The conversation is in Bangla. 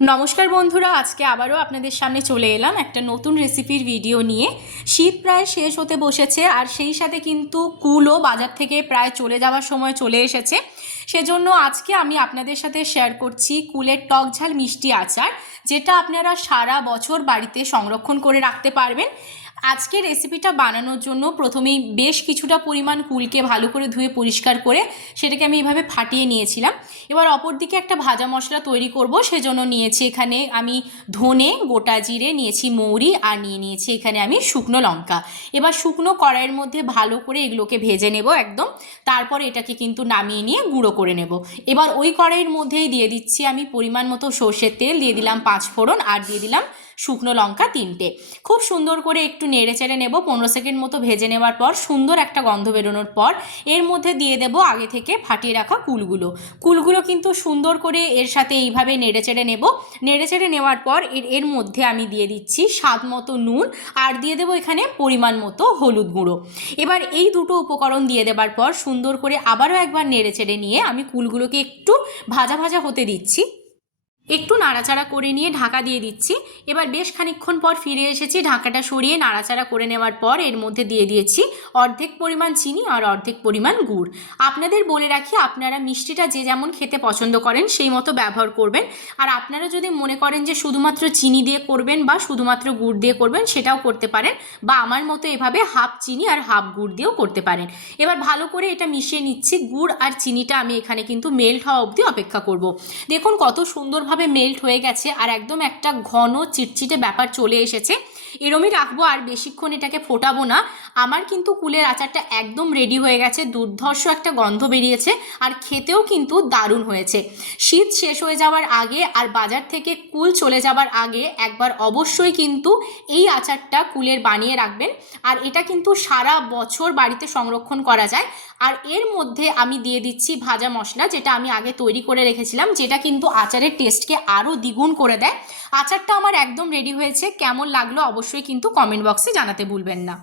নমস্কার বন্ধুরা, আজকে আবারও আপনাদের সামনে চলে এলাম একটা নতুন রেসিপির ভিডিও নিয়ে। শীত প্রায় শেষ হতে বসেছে আর সেই সাথে কিন্তু কুলও বাজার থেকে প্রায় চলে যাওয়ার সময় চলে এসেছে। সেজন্য আজকে আমি আপনাদের সাথে শেয়ার করছি কুলের টক ঝাল মিষ্টি আচার, যেটা আপনারা সারা বছর বাড়িতে সংরক্ষণ করে রাখতে পারবেন। আজকে রেসিপিটা বানানোর জন্য প্রথমেই বেশ কিছুটা পরিমাণ কুলকে ভালো করে ধুয়ে পরিষ্কার করে সেটাকে আমি এইভাবে ফাটিয়ে নিয়েছিলাম। এবার অপরদিকে একটা ভাজা মশলা তৈরি করব, সেজন্য নিয়েছি এখানে আমি ধনে, গোটা জিরে, নিয়েছি মৌরি আর নিয়েছি এখানে আমি শুকনো লঙ্কা। এবার শুকনো কড়াইয়ের মধ্যে ভালো করে এগুলোকে ভেজে নেব একদম। তারপর এটাকে কিন্তু নামিয়ে নিয়ে গুঁড়ো করে নেব। এবার ওই কড়াইয়ের মধ্যেই দিয়ে দিচ্ছি আমি পরিমাণ মতো সর্ষের তেল, দিয়ে দিলাম 5 ফোড়ন আর দিয়ে দিলাম শুকনো লঙ্কা 3টে। খুব সুন্দর করে একটু নেড়ে চেড়ে নেব। 15 সেকেন্ড মতো ভেজে নেওয়ার পর সুন্দর একটা গন্ধ বেরোনোর পর এর মধ্যে দিয়ে দেব আগে থেকে ফাটিয়ে রাখা কুলগুলো কিন্তু সুন্দর করে এর সাথে এইভাবে নেড়ে চেড়ে নেব। নেড়ে চেড়ে নেওয়ার পর এর মধ্যে আমি দিয়ে দিচ্ছি স্বাদ মতো নুন আর দিয়ে দেবো এখানে পরিমাণ মতো হলুদ গুঁড়ো। এবার এই দুটো উপকরণ দিয়ে দেবার পর সুন্দর করে আবারও একবার নেড়ে চেড়ে নিয়ে আমি কুলগুলোকে একটু ভাজা ভাজা হতে দিচ্ছি। একটু নাড়াচাড়া করে নিয়ে ঢাকা দিয়ে দিচ্ছি। এবার বেশ খানিকক্ষণ পর ফিরে এসেছি। ঢাকাটা সরিয়ে নাড়াচাড়া করে নেওয়ার পর এর মধ্যে দিয়ে দিয়েছি অর্ধেক পরিমাণ চিনি আর অর্ধেক পরিমাণ গুড়। আপনাদের বলে রাখি, আপনারা মিষ্টিটা যে যেমন খেতে পছন্দ করেন সেই মতো ব্যবহার করবেন। আর আপনারা যদি মনে করেন যে শুধুমাত্র চিনি দিয়ে করবেন বা শুধুমাত্র গুড় দিয়ে করবেন, সেটাও করতে পারেন, বা আমার মতো এভাবে হাফ চিনি আর হাফ গুড় দিয়েও করতে পারেন। এবার ভালো করে এটা মিশিয়ে নিচ্ছি। গুড় আর চিনিটা আমি এখানে কিন্তু মেল্ট হওয়া অবধি অপেক্ষা করব। দেখুন কত সুন্দরভাবে মেল্ট হয়ে গেছে আর একদম একটা ঘন চিটচিটে ব্যাপার চলে এসেছে। এরমই রাখবো, আর বেশিক্ষণ এটাকে ফোটাবো না। আমার কিন্তু কুলের আচারটা একদম রেডি হয়ে গেছে। দুর্ধর্ষ একটা গন্ধ বেরিয়েছে আর খেতেও কিন্তু দারুণ হয়েছে। শীত শেষ হয়ে যাওয়ার আগে আর বাজার থেকে কুল চলে যাবার আগে একবার অবশ্যই কিন্তু এই আচারটা কুলের বানিয়ে রাখবেন। আর এটা কিন্তু সারা বছর বাড়িতে সংরক্ষণ করা যায়। আর এর মধ্যে আমি দিয়ে দিচ্ছি ভাজা মশলা, যেটা আমি আগে তৈরি করে রেখেছিলাম, যেটা কিন্তু আচারের টেস্টকে আরও দ্বিগুণ করে দেয়। আচারটা আমার একদম রেডি হয়েছে। কেমন লাগলো অবশ্যই কিন্তু কমেন্ট বক্সে জানাতে ভুলবেন না।